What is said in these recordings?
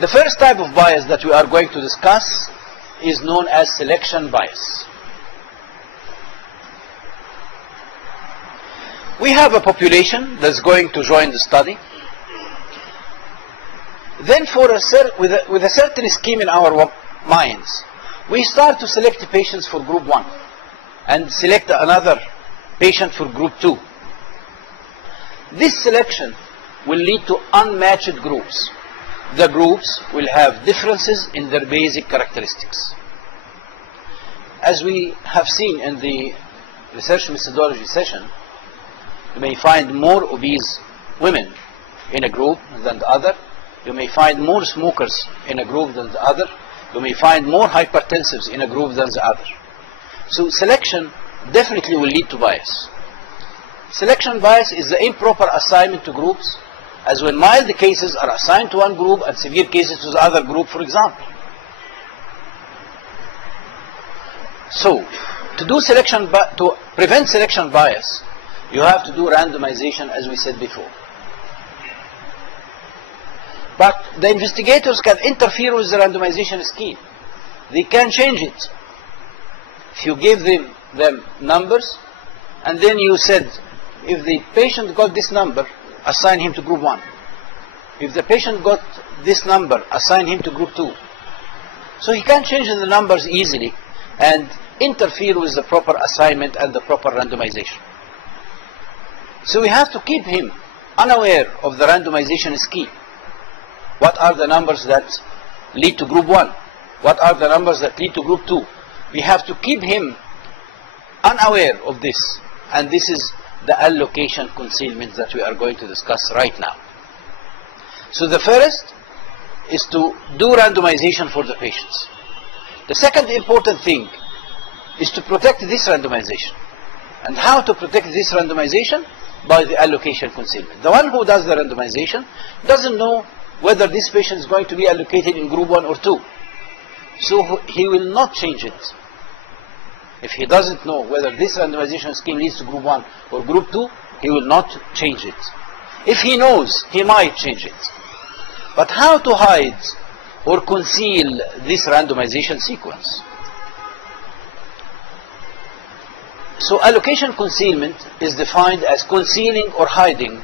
The first type of bias that we are going to discuss is known as selection bias. We have a population that's going to join the study. Then with a certain scheme in our minds, we start to select patients for group 1 and select another patient for group 2. This selection will lead to unmatched groups. The groups will have differences in their basic characteristics. As we have seen in the research methodology session, you may find more obese women in a group than the other. You may find more smokers in a group than the other. You may find more hypertensives in a group than the other. So selection definitely will lead to bias. Selection bias is the improper assignment to groups, as when mild cases are assigned to one group and severe cases to the other group, for example. So, to prevent selection bias, you have to do randomization, as we said before. But the investigators can interfere with the randomization scheme. They can change it. If you give them numbers, and then you said, if the patient got this number, assign him to group 1. If the patient got this number, assign him to group 2. So he can change the numbers easily and interfere with the proper assignment and the proper randomization. So we have to keep him unaware of the randomization scheme. What are the numbers that lead to group 1? What are the numbers that lead to group 2? We have to keep him unaware of this. And this is the allocation concealment that we are going to discuss right now. So the first is to do randomization for the patients. The second important thing is to protect this randomization. And how to protect this randomization? By the allocation concealment. The one who does the randomization doesn't know whether this patient is going to be allocated in group 1 or 2. So he will not change it. If he doesn't know whether this randomization scheme leads to group 1 or group 2, he will not change it. If he knows, he might change it. But how to hide or conceal this randomization sequence? So allocation concealment is defined as concealing or hiding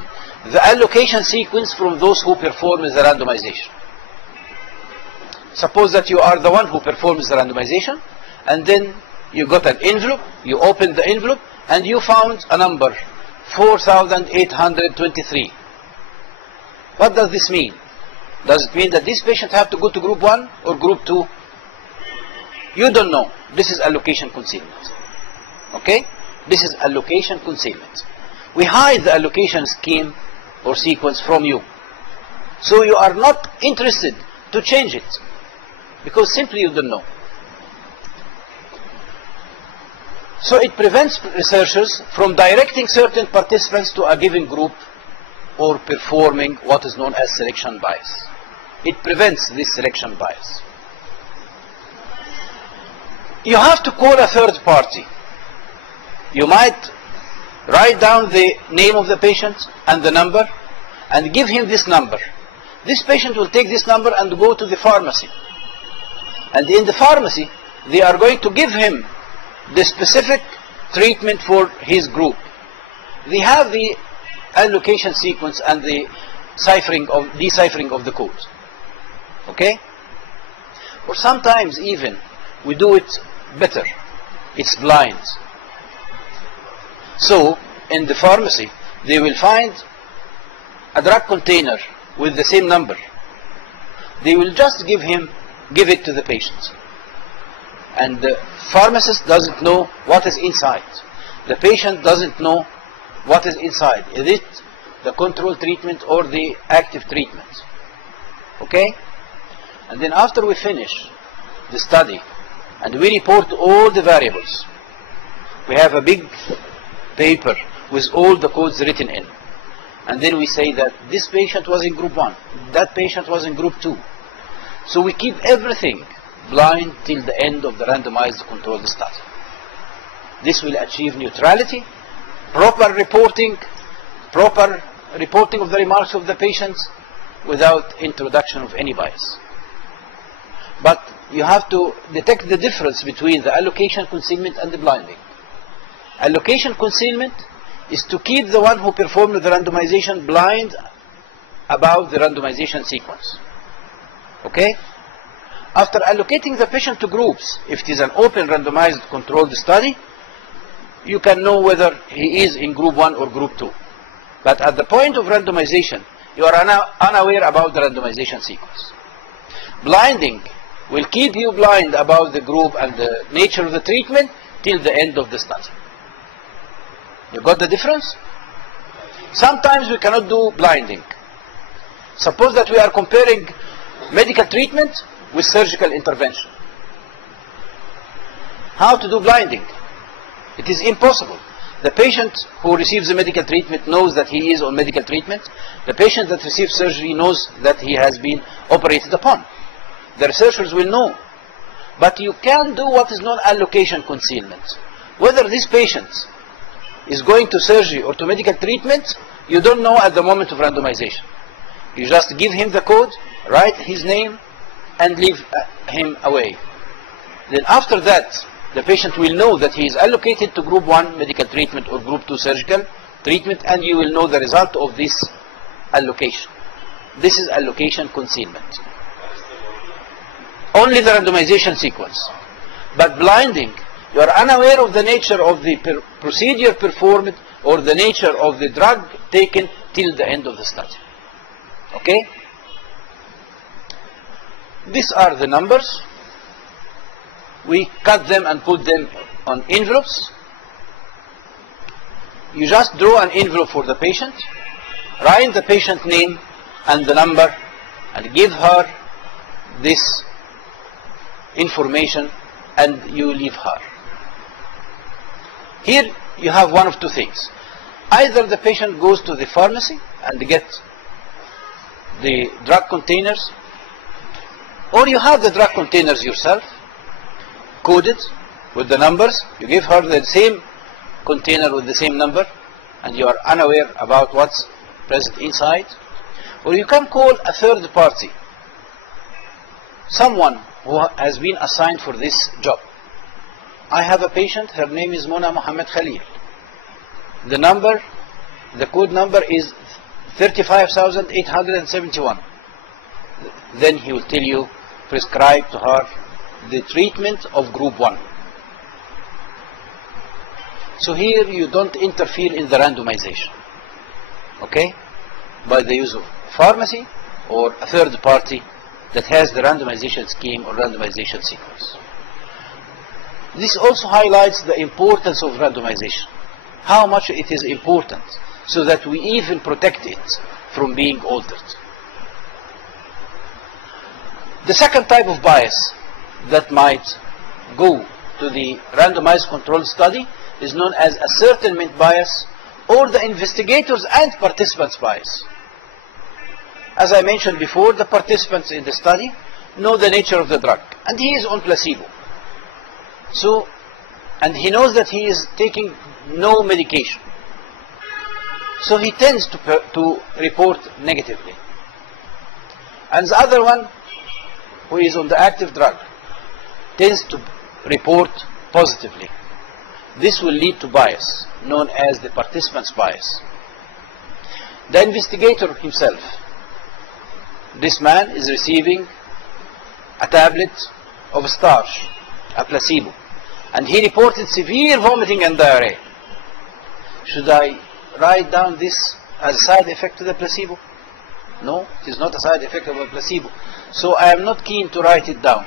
the allocation sequence from those who perform the randomization. Suppose that you are the one who performs the randomization, and then you got an envelope, you opened the envelope, and you found a number, 4,823. What does this mean? Does it mean that this patient have to go to group 1 or group 2? You don't know. This is allocation concealment. Okay? This is allocation concealment. We hide the allocation scheme or sequence from you. So you are not interested to change it, because simply you don't know. So it prevents researchers from directing certain participants to a given group or performing what is known as selection bias. It prevents this selection bias. You have to call a third party. You might write down the name of the patient and the number and give him this number. This patient will take this number and go to the pharmacy. And in the pharmacy, they are going to give him the specific treatment for his group. They have the allocation sequence and the deciphering of the code. Okay? Or sometimes even we do it better. It's blind. So in the pharmacy they will find a drug container with the same number. They will just give it to the patient. And the pharmacist doesn't know what is inside. The patient doesn't know what is inside. Is it the control treatment or the active treatment? Okay? And then after we finish the study and we report all the variables, we have a big paper with all the codes written in. And then we say that this patient was in group 1, that patient was in group 2. So we keep everything blind till the end of the randomized controlled study. This will achieve neutrality, proper reporting of the remarks of the patients, without introduction of any bias. But you have to detect the difference between the allocation concealment and the blinding. Allocation concealment is to keep the one who performed the randomization blind about the randomization sequence. Okay? After allocating the patient to groups, if it is an open randomized controlled study, you can know whether he is in group 1 or group 2. But at the point of randomization, you are unaware about the randomization sequence. Blinding will keep you blind about the group and the nature of the treatment till the end of the study. You got the difference? Sometimes we cannot do blinding. Suppose that we are comparing medical treatment with surgical intervention. How to do blinding? It is impossible. The patient who receives the medical treatment knows that he is on medical treatment. The patient that receives surgery knows that he has been operated upon. The researchers will know. But you can do what is known allocation concealment. Whether this patient is going to surgery or to medical treatment, you don't know at the moment of randomization. You just give him the code, write his name, and leave him away. Then after that, the patient will know that he is allocated to group 1 medical treatment or group 2 surgical treatment, and you will know the result of this allocation. This is allocation concealment. Only the randomization sequence. But blinding, you are unaware of the nature of the procedure performed or the nature of the drug taken till the end of the study. Okay? These are the numbers. We cut them and put them on envelopes. You just draw an envelope for the patient, write the patient name and the number, and give her this information, and you leave her. Here you have one of two things. Either the patient goes to the pharmacy and gets the drug containers, or you have the drug containers yourself, coded with the numbers. You give her the same container with the same number, and you are unaware about what's present inside. Or you can call a third party, someone who has been assigned for this job. I have a patient, her name is Mona Mohammed Khalil. The number, the code number is 35,871. Then he will tell you, prescribe to her the treatment of group 1. So here you don't interfere in the randomization, okay, by the use of pharmacy or a third party that has the randomization scheme or randomization sequence. This also highlights the importance of randomization, how much it is important, so that we even protect it from being altered. The second type of bias that might go to the randomized controlled study is known as ascertainment bias, or the investigators and participants bias. As I mentioned before, the participants in the study know the nature of the drug, and he is on placebo. So, and he knows that he is taking no medication. So he tends to report negatively. And the other one, who is on the active drug, tends to report positively. This will lead to bias, known as the participant's bias. The investigator himself, this man is receiving a tablet of starch, a placebo, and he reported severe vomiting and diarrhea. Should I write down this as a side effect to the placebo? No, it is not a side effect of a placebo. So I am not keen to write it down.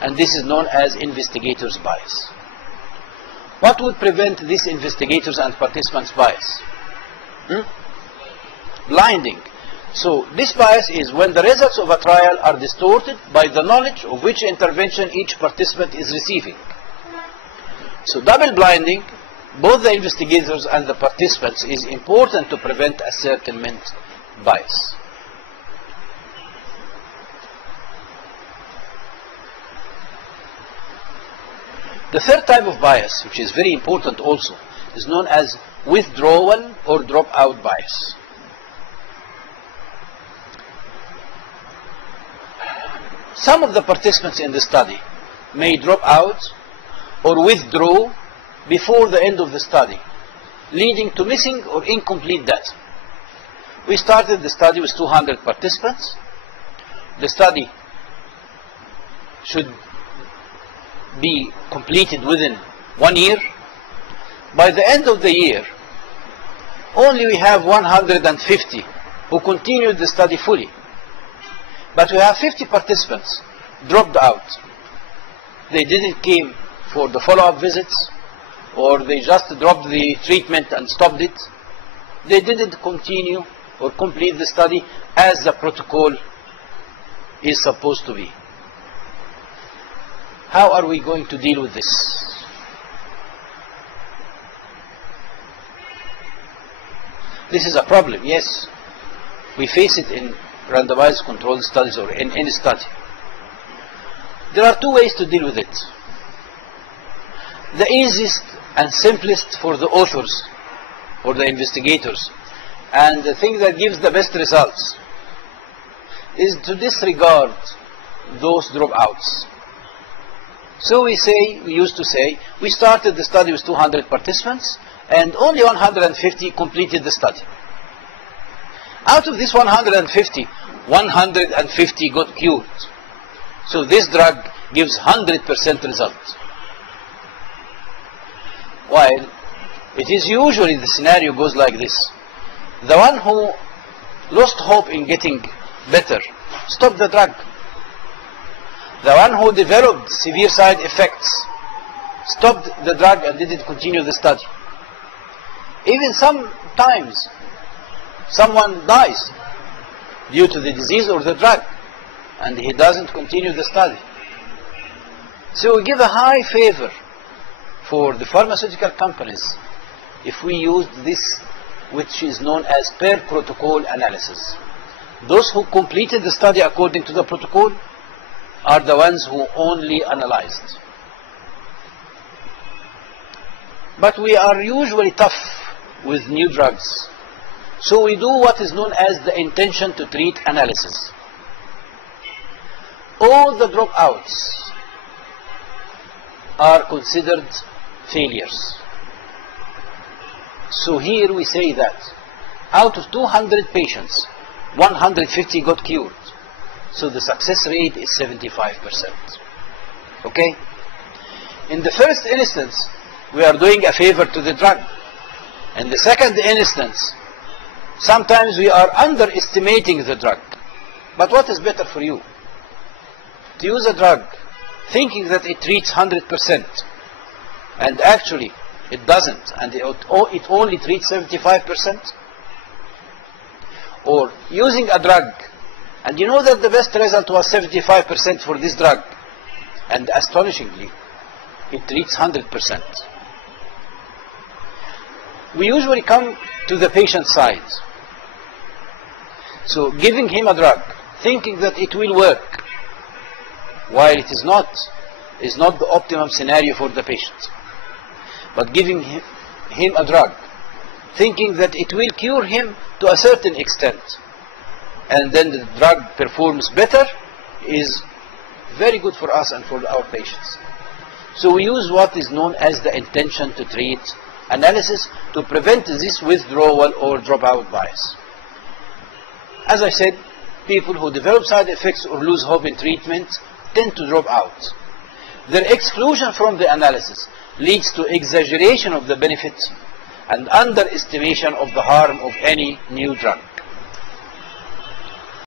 And this is known as investigator's bias. What would prevent this investigators and participants bias? Blinding. So this bias is when the results of a trial are distorted by the knowledge of which intervention each participant is receiving. So double blinding, both the investigators and the participants, is important to prevent ascertainment bias. The third type of bias, which is very important also, is known as withdrawal or dropout bias. some of the participants in the study may drop out or withdraw before the end of the study, leading to missing or incomplete data. We started the study with 200 participants. The study should be completed within 1 year. By the end of the year, only we have 150 who continued the study fully. But we have 50 participants dropped out. They didn't came for the follow-up visits, or they just dropped the treatment and stopped it. They didn't continue or complete the study as the protocol is supposed to be. How are we going to deal with this? This is a problem, yes. We face it in randomized controlled studies or in any study. There are two ways to deal with it. The easiest and simplest for the authors or the investigators, and the thing that gives the best results, is to disregard those dropouts. So we used to say, we started the study with 200 participants and only 150 completed the study. Out of this 150, 150 got cured. So this drug gives 100% result. While it is usually the scenario goes like this. The one who lost hope in getting better stopped the drug. The one who developed severe side effects stopped the drug and didn't continue the study. Even sometimes someone dies due to the disease or the drug, and he doesn't continue the study. So we give a high favor for the pharmaceutical companies if we use this, which is known as per protocol analysis. Those who completed the study according to the protocol are the ones who only analyzed. But we are usually tough with new drugs. So we do what is known as the intention to treat analysis. All the dropouts are considered failures. So here we say that out of 200 patients, 150 got cured. So the success rate is 75%. Okay? In the first instance, we are doing a favor to the drug. In the second instance, sometimes we are underestimating the drug. But what is better for you? To use a drug thinking that it treats 100%, and actually it doesn't, and it only treats 75%? Or using a drug, and you know that the best result was 75% for this drug, and astonishingly, it treats 100%. We usually come to the patient side. So giving him a drug, thinking that it will work, while it is not the optimum scenario for the patient. But giving him a drug, thinking that it will cure him to a certain extent, and then the drug performs better, is very good for us and for our patients. So we use what is known as the intention to treat analysis to prevent this withdrawal or dropout bias. As I said, people who develop side effects or lose hope in treatment tend to drop out. Their exclusion from the analysis leads to exaggeration of the benefit and underestimation of the harm of any new drug.